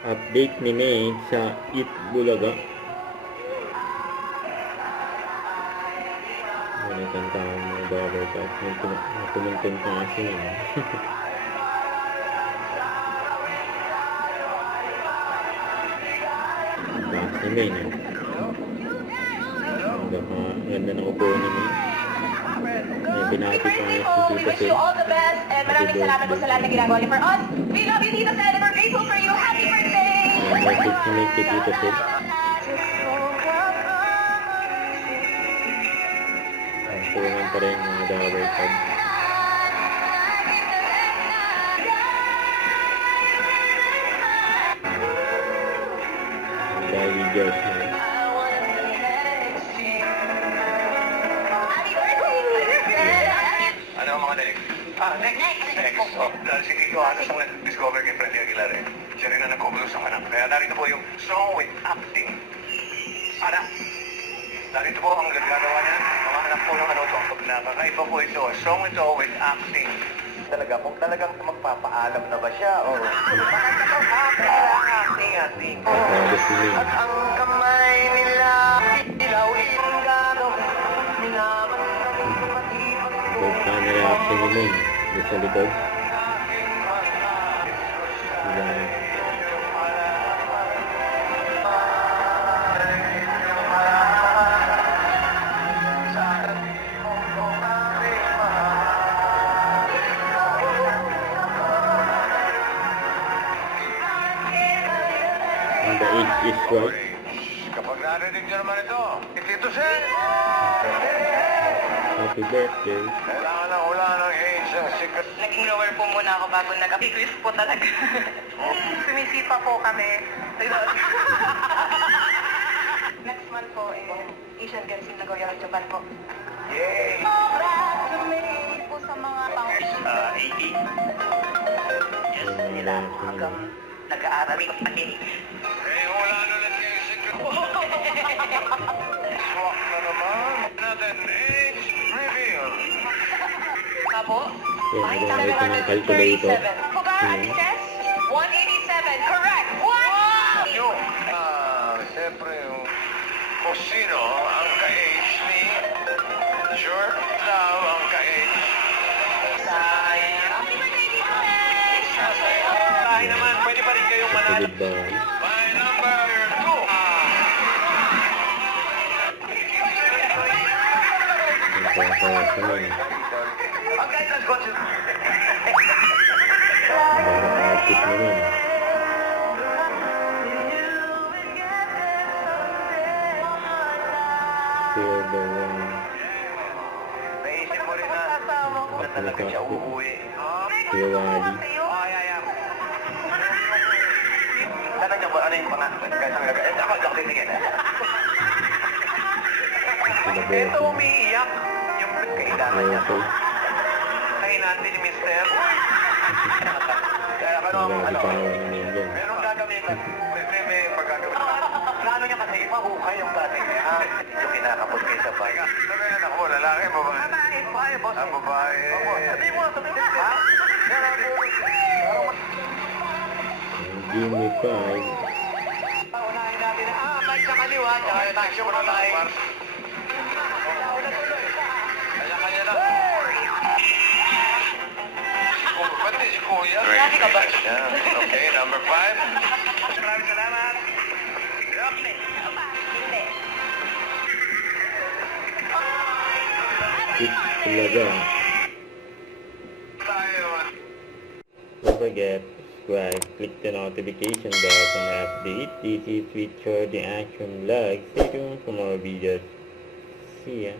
Update ni May sa Eat Bulaga. Ano kanta ang mga bago tapos kumuntin pa kasi yun. Taas ni May na. Ganda ng upo ni May. May binati pa nga si Tita Sil. All the best and maraming salamat po sa lahat na ginagawa niyo for us. We love you, Tita Sil, and we're grateful for you. Happy birthday! May message ni May kay Tita Sil. Ang tulungan pa rin ng Daway Pub. Dahil videos na. Ano ang mga next? Next. Oh, dahil si Kiko Hanas ang nag-discover kay Freddy Aguilar eh. Siya rin ang nag-cover sa kanang. Kaya narito po yung song with acting. Ana, narito po ang gagagawa niya. Mga anak po ng ano to. Nakakaiba po ito. Song ito with acting. Talaga, kung talagang magpapaalam na ba siya? O, bakit ako acting. Gusto May. At ang kamay nila, ilawin gano'n. Nilaman kami pati Kung saan na reaction ni May. Doon sa likod. Ayan. And the age is right. Kapag narinig niyo naman ito, Tito Sen! Happy birthday. Kailangan na wala ng age ng secret. Naging lower po muna ako bago nag-quiz po talaga. Sumisipa po kami. Next month po, Asian Games in Nagoya, Japan po. Yay! Po sa mga pang... 80. Yes, nila hanggang nag-aaral pa pati. Eh, wala na ulit kayong secret. Swak na naman. Natin age reveal. Apo? Yan, gumamit ka ng calculator. Hugahan, Chess? 187, correct! Wow! Yung, siyempre yung kung sino ang ka-age ni Sure daw ang ka-age. Sayang. Happy birthday, Tito Chess! Tayo naman, pwede pa rin kayong Sa manalo. goodbye. By number 2. Ang kaya sa May. Ang guys has got you. Ang outfit naman. Still the one. Naisip mo rin na talaga siya uuwi. Kuya Wally. Tanong niyo ba ano yung mga guys ang gagawin? Ako, sige. Sila Ito Bossing. umiiyak. Yung kailangan niya. Okay. Kaya natin ni Mister. Kaya ano, Nagagawa namin dyan. meron gagawin ka. May pagkagawin. Plano niya kasi ipahukay yung tatay niya. Yung kinakapot kayo sa bahay. Sabi na ako, lalaki, babae. Babae, boss. Ang babae. Sabi mo. Ha? Ang Jimmy 5. Unahin natin. Mike sa kaliwa. Tsaka yung taxi mo na tayo. Kanya-kanya na. Pati si Kuya. Grabe ka ba? Okay, number 5. Maraming salamat. Hindi. Tip talaga. Tayo. Don't forget, subscribe, click the notification bell for more updates. This is Richard the Action Vlog. Stay tuned for more videos. See ya.